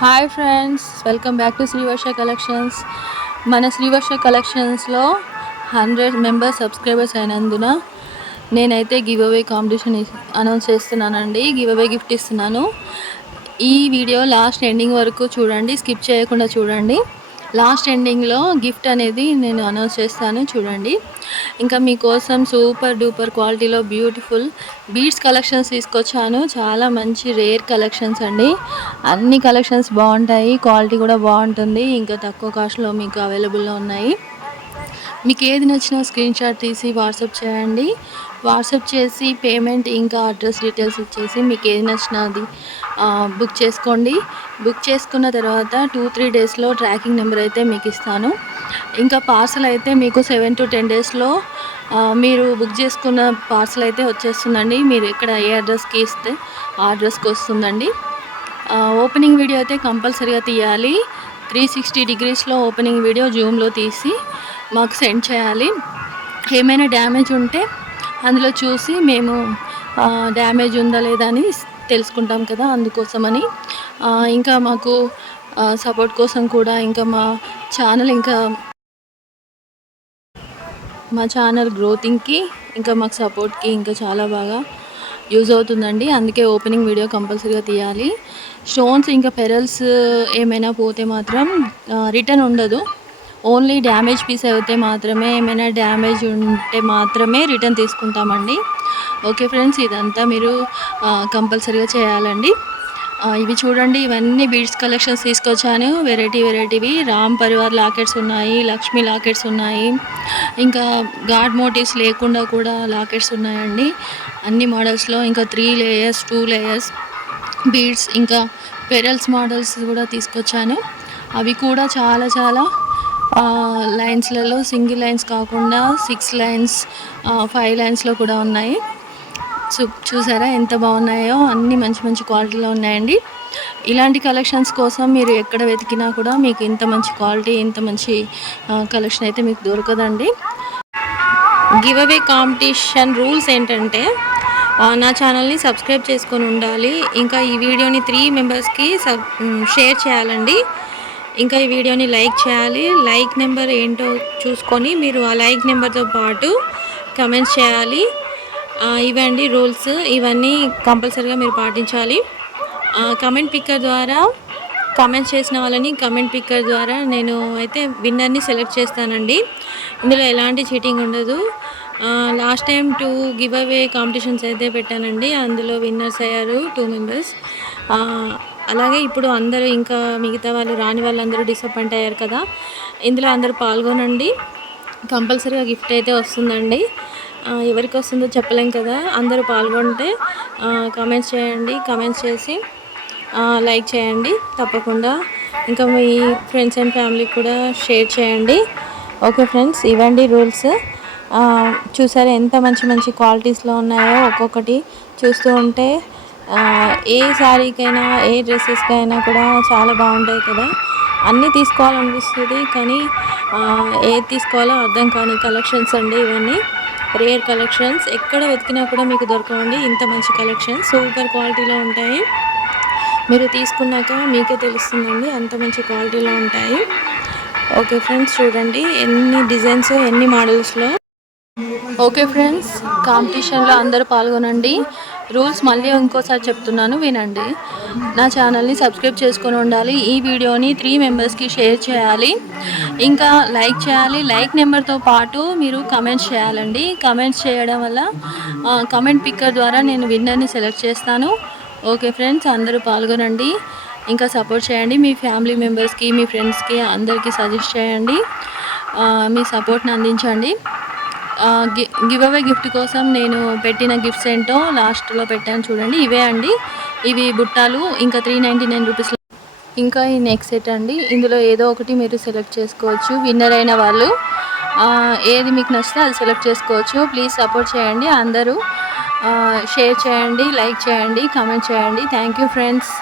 Hi friends, welcome back to Srivarsha collections. మన శ్రీవర్ష కలెక్షన్స్లో 100 members subscribers అయినందున నేనైతే గివ్ అవే కాంపిటీషన్ అనౌన్స్ చేస్తున్నానండి. గివ్ అవే గిఫ్ట్ ఇస్తున్నాను. ఈ వీడియో లాస్ట్ ఎండింగ్ వరకు చూడండి, స్కిప్ చేయకుండా చూడండి. లాస్ట్ ఎండింగ్లో గిఫ్ట్ అనేది నేను అనౌన్స్ చేస్తాను, చూడండి. ఇంకా మీకోసం సూపర్ డూపర్ క్వాలిటీలో బ్యూటిఫుల్ బీడ్స్ కలెక్షన్స్ తీసుకొచ్చాను. చాలా మంచి రేర్ కలెక్షన్స్ అండి. అన్ని కలెక్షన్స్ బాగుంటాయి, క్వాలిటీ కూడా బాగుంటుంది. ఇంకా తక్కువ కాస్ట్లో మీకు అవైలబుల్లో ఉన్నాయి. మీకు ఏది నచ్చినా స్క్రీన్ షాట్ తీసి వాట్సాప్ చేయండి. వాట్సాప్ చేసి పేమెంట్ ఇంకా అడ్రస్ డీటెయిల్స్ ఇచ్చేసి మీకు ఏది నచ్చినా అది బుక్ చేసుకోండి. బుక్ చేసుకున్న తర్వాత 2-3 డేస్లో ట్రాకింగ్ నెంబర్ అయితే మీకు ఇస్తాను. ఇంకా పార్సల్ అయితే మీకు 7 to 10 డేస్లో మీరు బుక్ చేసుకున్న పార్సల్ అయితే వచ్చేస్తుందండి. మీరు ఎక్కడ ఏ అడ్రస్కి ఇస్తే ఆ అడ్రస్కి వస్తుందండి. ఓపెనింగ్ వీడియో అయితే కంపల్సరీగా తీయాలి. 360 degreesలో ఓపెనింగ్ వీడియో జూమ్లో తీసి మాకు సెండ్ చేయాలి. ఏమైనా డ్యామేజ్ ఉంటే అందులో చూసి మేము డ్యామేజ్ ఉందా లేదా అని తెలుసుకుంటాం కదా, అందుకోసమని. ఇంకా మాకు సపోర్ట్ కోసం కూడా ఇంకా మా ఛానల్ గ్రోతింగ్కి ఇంకా మాకు సపోర్ట్కి ఇంకా చాలా బాగా యూజ్ అవుతుందండి. అందుకే ఓపెనింగ్ వీడియో కంపల్సరీగా తీయాలి. స్టోన్స్ ఇంకా పెరల్స్ ఏమైనా పోతే మాత్రం రిటర్న్ ఉండదు. ఓన్లీ డ్యామేజ్ పీస్ అయితే మాత్రమే, ఏమైనా డ్యామేజ్ ఉంటే మాత్రమే రిటర్న్ తీసుకుంటామండి. ఓకే ఫ్రెండ్స్, ఇదంతా మీరు కంపల్సరీగా చేయాలండి. ఇవి చూడండి, ఇవన్నీ బీడ్స్ కలెక్షన్స్ తీసుకొచ్చాను. వెరైటీవి రామ్ పరివార్ లాకెట్స్ ఉన్నాయి, లక్ష్మీ లాకెట్స్ ఉన్నాయి, ఇంకా గాడ్ మోటివ్స్ లేకుండా కూడా లాకెట్స్ ఉన్నాయండి అన్ని మోడల్స్లో. ఇంకా 3 లేయర్స్ 2 లేయర్స్ బీడ్స్ ఇంకా పెరల్స్ మోడల్స్ కూడా తీసుకొచ్చాను. అవి కూడా చాలా లైన్స్లలో సింగిల్ లైన్స్ కాకుండా 6 లైన్స్ 5 లైన్స్లో కూడా ఉన్నాయి. చూసారా ఎంత బాగున్నాయో, అన్నీ మంచి క్వాలిటీలో ఉన్నాయండి. ఇలాంటి కలెక్షన్స్ కోసం మీరు ఎక్కడ వెతికినా కూడా మీకు ఇంత మంచి క్వాలిటీ, ఇంత మంచి కలెక్షన్ అయితే మీకు దొరకదండి. గివ్ అవే కాంపిటీషన్ రూల్స్ ఏంటంటే, నా ఛానల్ని సబ్స్క్రైబ్ చేసుకొని ఉండాలి. ఇంకా ఈ వీడియోని 3 మెంబర్స్కి షేర్ చేయాలండి. ఇంకా ఈ వీడియోని లైక్ చేయాలి. లైక్ నెంబర్ ఏంటో చూసుకొని మీరు ఆ లైక్ నెంబర్తో పాటు కమెంట్స్ చేయాలి. ఇవండి రూల్స్, ఇవన్నీ కంపల్సరీగా మీరు పాటించాలి. కమెంట్ పిక్కర్ ద్వారా కమెంట్స్ చేసిన వాళ్ళని కమెంట్ పిక్కర్ ద్వారా నేను అయితే విన్నర్ని సెలెక్ట్ చేస్తానండి. ఇందులో ఎలాంటి చీటింగ్ ఉండదు. Last time 2 give away competitions అయితే పెట్టానండి. అందులో విన్నర్స్ అయ్యారు 2 మెంబర్స్. అలాగే ఇప్పుడు అందరూ ఇంకా మిగతా వాళ్ళు రాని వాళ్ళందరూ డిసప్పాయింట్ అయ్యారు కదా, ఇందులో అందరూ పాల్గొనండి. కంపల్సరీగా గిఫ్ట్ అయితే వస్తుందండి. ఎవరికి వస్తుందో చెప్పలేం కదా. అందరూ పాల్గొంటే కామెంట్స్ చేయండి. కామెంట్స్ చేసి లైక్ చేయండి తప్పకుండా. ఇంకా మీ ఫ్రెండ్స్ అండ్ ఫ్యామిలీకి కూడా షేర్ చేయండి. ఓకే ఫ్రెండ్స్, ఇవ్వండి రూల్స్. చూసారా ఎంత మంచి క్వాలిటీస్లో ఉన్నాయో. ఒక్కొక్కటి చూస్తూ ఉంటే ఏ శారీకైనా ఏ డ్రెస్సెస్కైనా కూడా చాలా బాగుంటాయి కదా. అన్నీ తీసుకోవాలనిపిస్తుంది కానీ ఏది తీసుకోవాలో అర్థం కాని కలెక్షన్స్ అండి ఇవన్నీ. రేర్ కలెక్షన్స్, ఎక్కడ వెతికినా కూడా మీకు దొరకవండి ఇంత మంచి కలెక్షన్స్. సూపర్ క్వాలిటీలో ఉంటాయి. మీరు తీసుకున్నాక మీకే తెలుస్తుందండి అంత మంచి క్వాలిటీలో ఉంటాయి. ఓకే ఫ్రెండ్స్, చూడండి ఎన్ని డిజైన్స్, ఎన్ని మోడల్స్లో. ఓకే ఫ్రెండ్స్, కాంపిటీషన్లో అందరూ పాల్గొనండి. రూల్స్ మళ్ళీ ఇంకోసారి చెప్తున్నాను, వినండి. నా ఛానల్ని సబ్స్క్రైబ్ చేసుకొని ఉండాలి. ఈ వీడియోని 3 మెంబర్స్కి షేర్ చేయాలి. ఇంకా లైక్ చేయాలి. లైక్ నెంబర్తో పాటు మీరు కమెంట్స్ చేయాలండి. కమెంట్స్ చేయడం వల్ల కమెంట్ పిక్కర్ ద్వారా నేను విన్నర్ని సెలెక్ట్ చేస్తాను. ఓకే ఫ్రెండ్స్, అందరూ పాల్గొనండి. ఇంకా సపోర్ట్ చేయండి. మీ ఫ్యామిలీ మెంబర్స్కి, మీ ఫ్రెండ్స్కి అందరికీ సజెస్ట్ చేయండి. మీ సపోర్ట్ని అందించండి. గివ్ అవే గిఫ్ట్ కోసం నేను పెట్టిన గిఫ్ట్స్ ఏంటో లాస్ట్లో పెట్టాను చూడండి. ఇవే అండి, ఇవి బుట్టాలు. ఇంకా 399 రూపీస్లో. ఇంకా ఈ నెక్ సెట్ అండి. ఇందులో ఏదో ఒకటి మీరు సెలెక్ట్ చేసుకోవచ్చు. విన్నర్ అయిన వాళ్ళు ఏది మీకు నచ్చితే అది సెలెక్ట్ చేసుకోవచ్చు. ప్లీజ్ సపోర్ట్ చేయండి. అందరూ షేర్ చేయండి, లైక్ చేయండి, కామెంట్ చేయండి. Thank you friends.